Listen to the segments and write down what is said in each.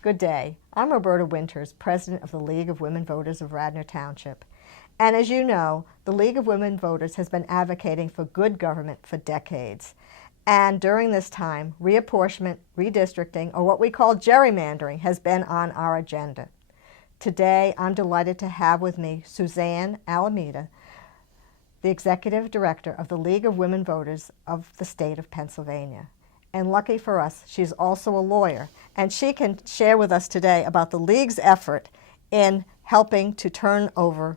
Good day. I'm Roberta Winters, President of the League of Women Voters of Radnor Township. And as you know, the League of Women Voters has been advocating for good government for decades. And during this time, reapportionment, redistricting, or what we call gerrymandering, has been on our agenda. Today, I'm delighted to have with me Suzanne Almeida, the Executive Director of the League of Women Voters of the state of Pennsylvania. And lucky for us, she's also a lawyer, and she can share with us today about the League's effort in helping to turn over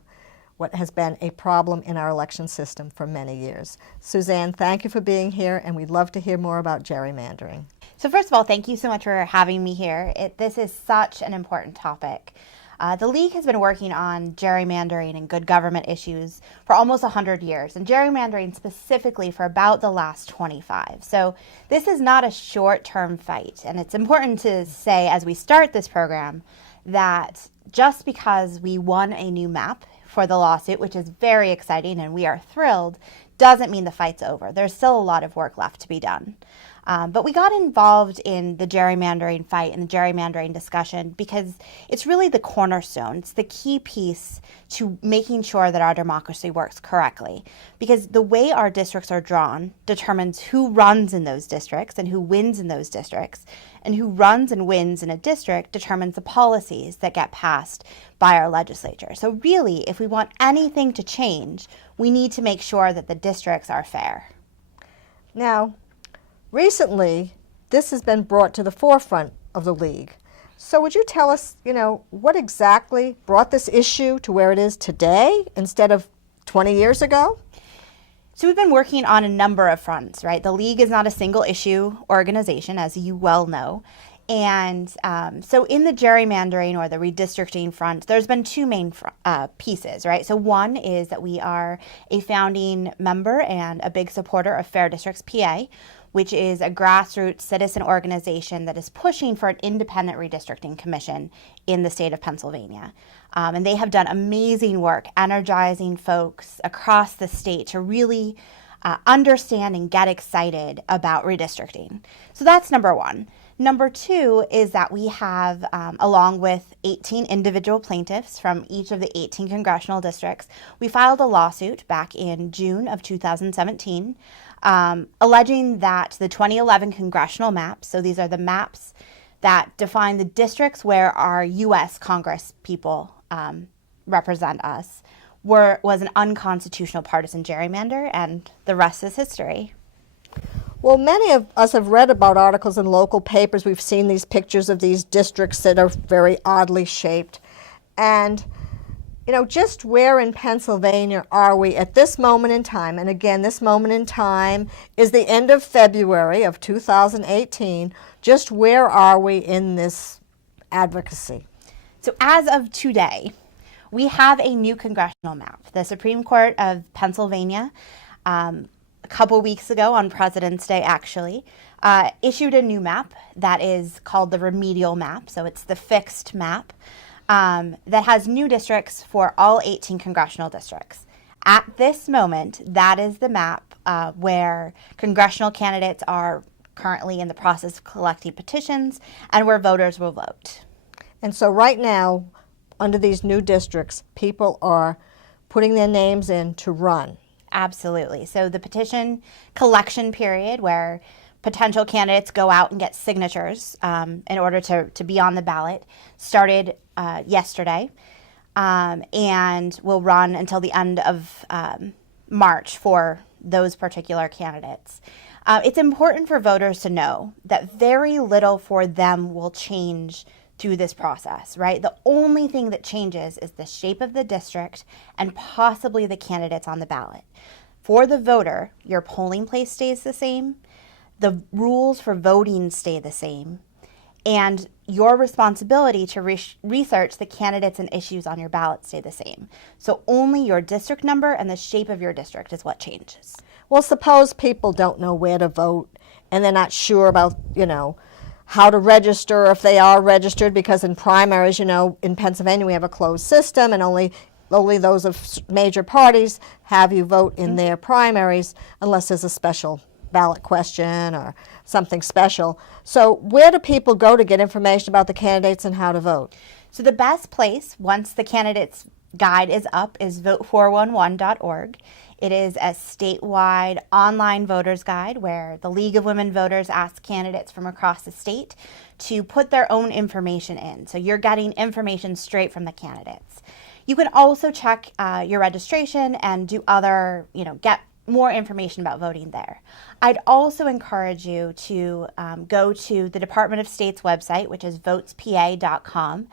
what has been a problem in our election system for many years. Suzanne, thank you for being here, and we'd love to hear more about gerrymandering. So first of all, thank you so much for having me here. This is such an important topic. The League has been working on gerrymandering and good government issues for almost 100 years, and gerrymandering specifically for about the last 25. So this is not a short-term fight, and it's important to say as we start this program that just because we won a new map for the lawsuit, which is very exciting and we are thrilled, doesn't mean the fight's over. There's still a lot of work left to be done. But we got involved in the gerrymandering fight and the gerrymandering discussion because it's really the cornerstone. It's the key piece to making sure that our democracy works correctly. Because the way our districts are drawn determines who runs in those districts and who wins in those districts. And who runs and wins in a district determines the policies that get passed by our legislature. So really, if we want anything to change, we need to make sure that the districts are fair. Now, recently, this has been brought to the forefront of the League. So would you tell us, what exactly brought this issue to where it is today instead of 20 years ago? So we've been working on a number of fronts, right? The League is not a single issue organization, as you well know. And so in the gerrymandering or the redistricting front, there's been two main pieces, right? So one is that we are a founding member and a big supporter of Fair Districts PA, which is a grassroots citizen organization that is pushing for an independent redistricting commission in the state of Pennsylvania. And they have done amazing work energizing folks across the state to really understand and get excited about redistricting. So that's number one. Number two is that we have, along with 18 individual plaintiffs from each of the 18 congressional districts, we filed a lawsuit back in June of 2017, alleging that the 2011 congressional maps, so these are the maps that define the districts where our U.S. Congress people represent us, was an unconstitutional partisan gerrymander, and the rest is history. Well, many of us have read about articles in local papers. We've seen these pictures of these districts that are very oddly shaped. And, just where in Pennsylvania are we at this moment in time? And again, this moment in time is the end of February of 2018. Just where are we in this advocacy? So as of today, we have a new congressional map. The Supreme Court of Pennsylvania, a couple weeks ago on President's Day actually, issued a new map that is called the Remedial Map. So it's the fixed map that has new districts for all 18 congressional districts. At this moment, that is the map where congressional candidates are currently in the process of collecting petitions and where voters will vote. And so right now, under these new districts, people are putting their names in to run. Absolutely. So the petition collection period where potential candidates go out and get signatures in order to be on the ballot started yesterday and will run until the end of March for those particular candidates. It's important for voters to know that very little for them will change through this process, right? The only thing that changes is the shape of the district and possibly the candidates on the ballot. For the voter, your polling place stays the same, the rules for voting stay the same, and your responsibility to research the candidates and issues on your ballot stay the same. So only your district number and the shape of your district is what changes. Well, suppose people don't know where to vote and they're not sure about, how to register if they are registered, because in primaries, in Pennsylvania we have a closed system and only those of major parties have you vote in their primaries unless there's a special ballot question or something special. So where do people go to get information about the candidates and how to vote? So the best place, once the candidates guide is up, is vote411.org. It is a statewide online voters guide where the League of Women Voters asks candidates from across the state to put their own information in. So you're getting information straight from the candidates. You can also check your registration and do other, get more information about voting there. I'd also encourage you to go to the Department of State's website, which is votespa.com.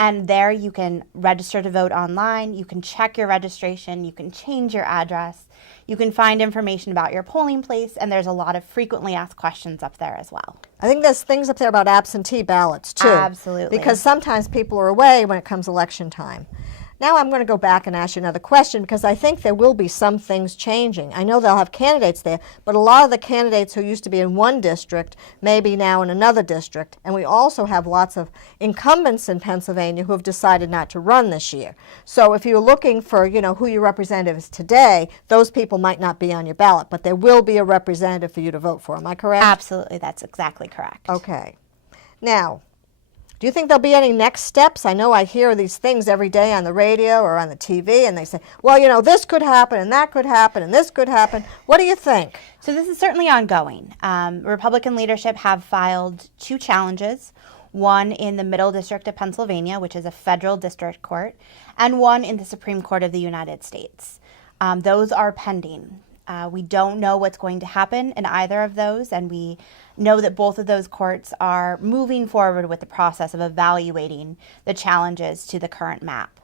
And there you can register to vote online, you can check your registration, you can change your address, you can find information about your polling place, and there's a lot of frequently asked questions up there as well. I think there's things up there about absentee ballots too. Absolutely. Because sometimes people are away when it comes election time. Now I'm going to go back and ask you another question because I think there will be some things changing. I know they'll have candidates there, but a lot of the candidates who used to be in one district may be now in another district. And we also have lots of incumbents in Pennsylvania who have decided not to run this year. So if you're looking for, who your representative is today, those people might not be on your ballot, but there will be a representative for you to vote for. Am I correct? Absolutely. That's exactly correct. Okay. Now, do you think there'll be any next steps? I know I hear these things every day on the radio or on the TV, and they say, well, this could happen, and that could happen, and this could happen. What do you think? So this is certainly ongoing. Republican leadership have filed 2 challenges, one in the Middle District of Pennsylvania, which is a federal district court, and one in the Supreme Court of the United States. Those are pending. We don't know what's going to happen in either of those, and we know that both of those courts are moving forward with the process of evaluating the challenges to the current map.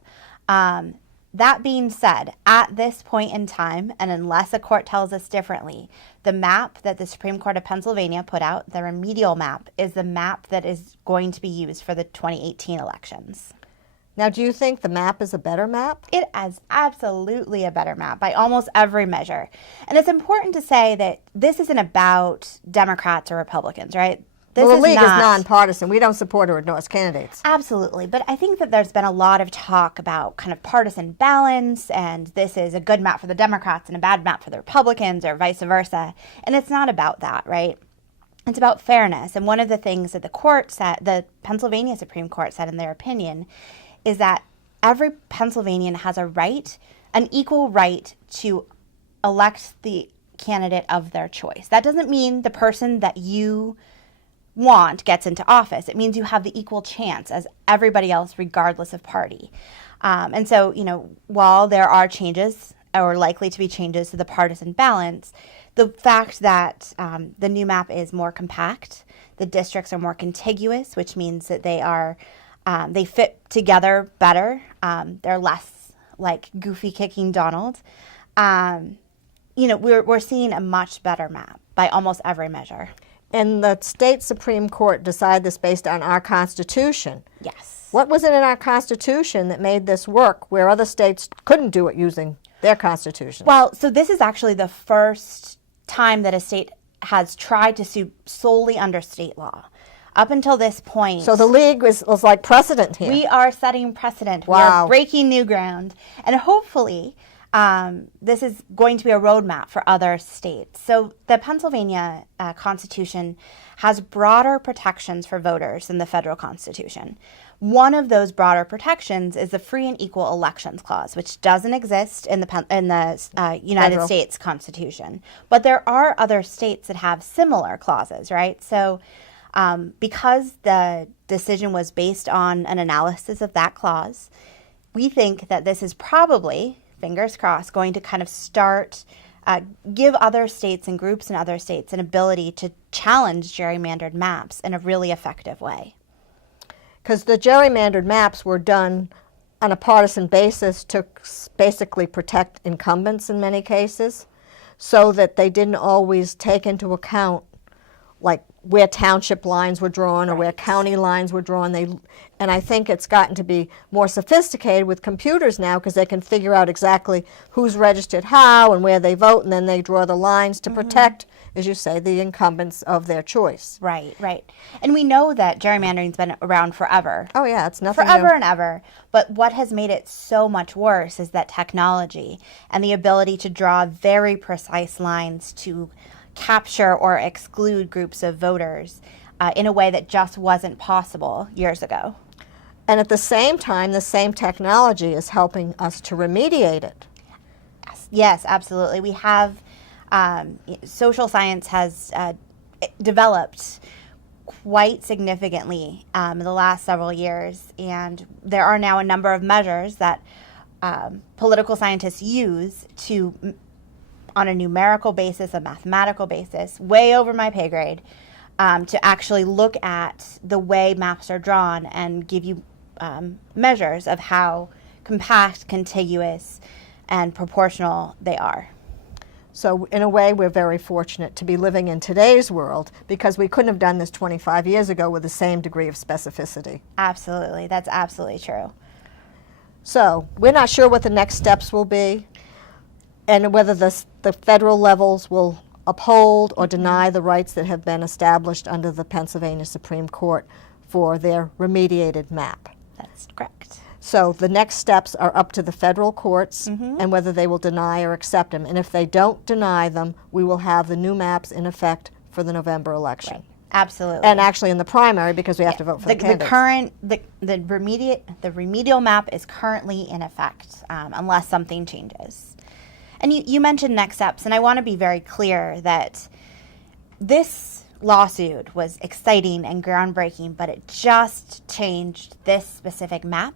That being said, at this point in time, and unless a court tells us differently, the map that the Supreme Court of Pennsylvania put out, the Remedial Map, is the map that is going to be used for the 2018 elections. Now, do you think the map is a better map? It is absolutely a better map by almost every measure. And it's important to say that this isn't about Democrats or Republicans, right? The League is nonpartisan. We don't support or endorse candidates. Absolutely. But I think that there's been a lot of talk about kind of partisan balance, and this is a good map for the Democrats and a bad map for the Republicans, or vice versa. And it's not about that, right? It's about fairness. And one of the things that the Pennsylvania Supreme Court said in their opinion is that every Pennsylvanian has an equal right to elect the candidate of their choice. That doesn't mean the person that you want gets into office. It means you have the equal chance as everybody else, regardless of party. And so, while there are changes, or likely to be changes to the partisan balance, the fact that the new map is more compact, the districts are more contiguous, which means that they fit together better. They're less like goofy kicking Donald. We're seeing a much better map by almost every measure. And the state Supreme Court decided this based on our Constitution. Yes. What was it in our Constitution that made this work where other states couldn't do it using their Constitution? Well, so this is actually the first time that a state has tried to sue solely under state law. Up until this point. So the League was like precedent here. We are setting precedent. Wow. We are breaking new ground. And hopefully this is going to be a roadmap for other states. So the Pennsylvania Constitution has broader protections for voters than the federal Constitution. One of those broader protections is the Free and Equal Elections Clause, which doesn't exist in the United States Constitution. But there are other states that have similar clauses, right? So because the decision was based on an analysis of that clause, we think that this is probably, fingers crossed, going to kind of give other states and groups in other states an ability to challenge gerrymandered maps in a really effective way. Because the gerrymandered maps were done on a partisan basis to basically protect incumbents in many cases, so that they didn't always take into account like where township lines were drawn or where county lines were drawn. And I think it's gotten to be more sophisticated with computers now because they can figure out exactly who's registered how and where they vote, and then they draw the lines to protect, as you say, the incumbents of their choice. Right, right. And we know that gerrymandering's been around forever. Oh, yeah, it's nothing forever new. And ever. But what has made it so much worse is that technology and the ability to draw very precise lines to capture or exclude groups of voters in a way that just wasn't possible years ago. And at the same time, the same technology is helping us to remediate it. Yes, absolutely. We have, social science has developed quite significantly in the last several years, and there are now a number of measures that political scientists use to, on a numerical basis, a mathematical basis, way over my pay grade, to actually look at the way maps are drawn and give you measures of how compact, contiguous, and proportional they are. So in a way, we're very fortunate to be living in today's world because we couldn't have done this 25 years ago with the same degree of specificity. Absolutely. That's absolutely true. So we're not sure what the next steps will be and whether the federal levels will uphold or deny the rights that have been established under the Pennsylvania Supreme Court for their remediated map. That's correct. So the next steps are up to the federal courts and whether they will deny or accept them. And if they don't deny them, we will have the new maps in effect for the November election. Right. Absolutely. And actually in the primary because we have to vote for the candidates. The remedial map is currently in effect unless something changes. And you mentioned next steps, and I want to be very clear that this lawsuit was exciting and groundbreaking, but it just changed this specific map.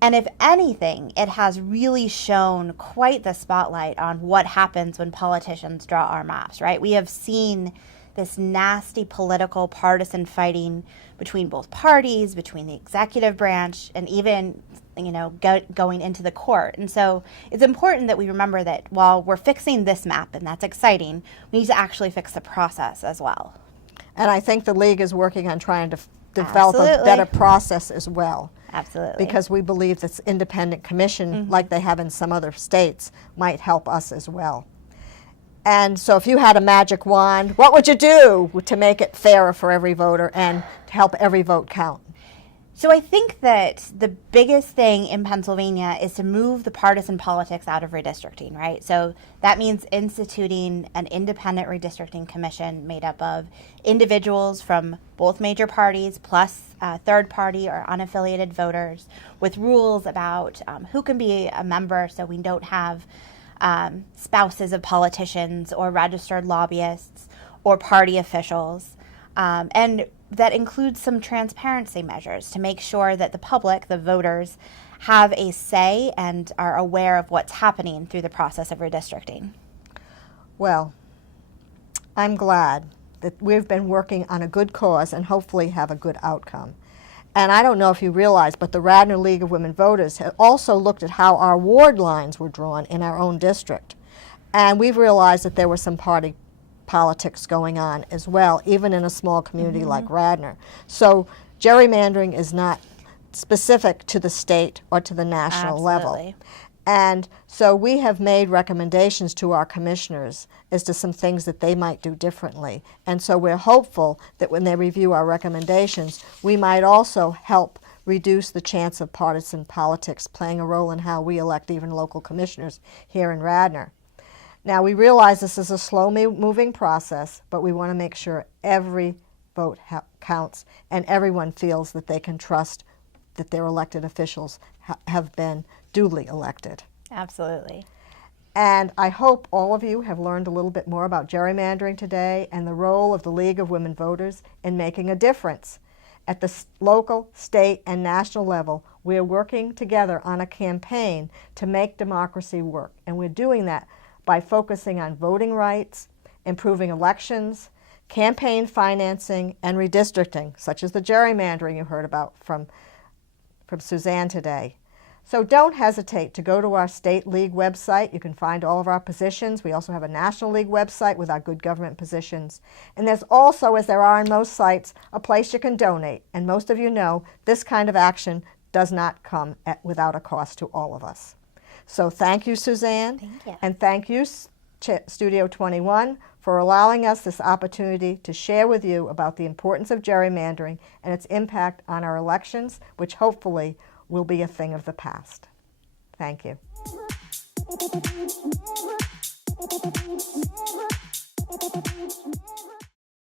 And if anything, it has really shown quite the spotlight on what happens when politicians draw our maps, right? We have seen this nasty political partisan fighting between both parties, between the executive branch, and even, going into the court. And so it's important that we remember that while we're fixing this map, and that's exciting, we need to actually fix the process as well. And I think the League is working on trying to develop a better process as well. Absolutely. Because we believe this independent commission, like they have in some other states, might help us as well. And so if you had a magic wand, what would you do to make it fairer for every voter and to help every vote count? So I think that the biggest thing in Pennsylvania is to move the partisan politics out of redistricting, right? So that means instituting an independent redistricting commission made up of individuals from both major parties plus third party or unaffiliated voters with rules about who can be a member so we don't have spouses of politicians or registered lobbyists or party officials. And that includes some transparency measures to make sure that the public, the voters, have a say and are aware of what's happening through the process of redistricting. Well, I'm glad that we've been working on a good cause and hopefully have a good outcome. And I don't know if you realize, but the Radnor League of Women Voters have also looked at how our ward lines were drawn in our own district. And we've realized that there were some party politics going on as well, even in a small community like Radnor. So gerrymandering is not specific to the state or to the national level. And so we have made recommendations to our commissioners as to some things that they might do differently. And so we're hopeful that when they review our recommendations, we might also help reduce the chance of partisan politics playing a role in how we elect even local commissioners here in Radnor. Now, we realize this is a slow-moving process, but we want to make sure every vote counts and everyone feels that they can trust that their elected officials have been duly elected. Absolutely. And I hope all of you have learned a little bit more about gerrymandering today and the role of the League of Women Voters in making a difference. At the local, state, and national level, we're working together on a campaign to make democracy work, and we're doing that by focusing on voting rights, improving elections, campaign financing, and redistricting, such as the gerrymandering you heard about from Suzanne today. So don't hesitate to go to our State League website. You can find all of our positions. We also have a National League website with our good government positions. And there's also, as there are on most sites, a place you can donate. And most of you know this kind of action does not come without a cost to all of us. So thank you, Suzanne. Thank you. And thank you, Studio 21, for allowing us this opportunity to share with you about the importance of gerrymandering and its impact on our elections, which hopefully will be a thing of the past. Thank you.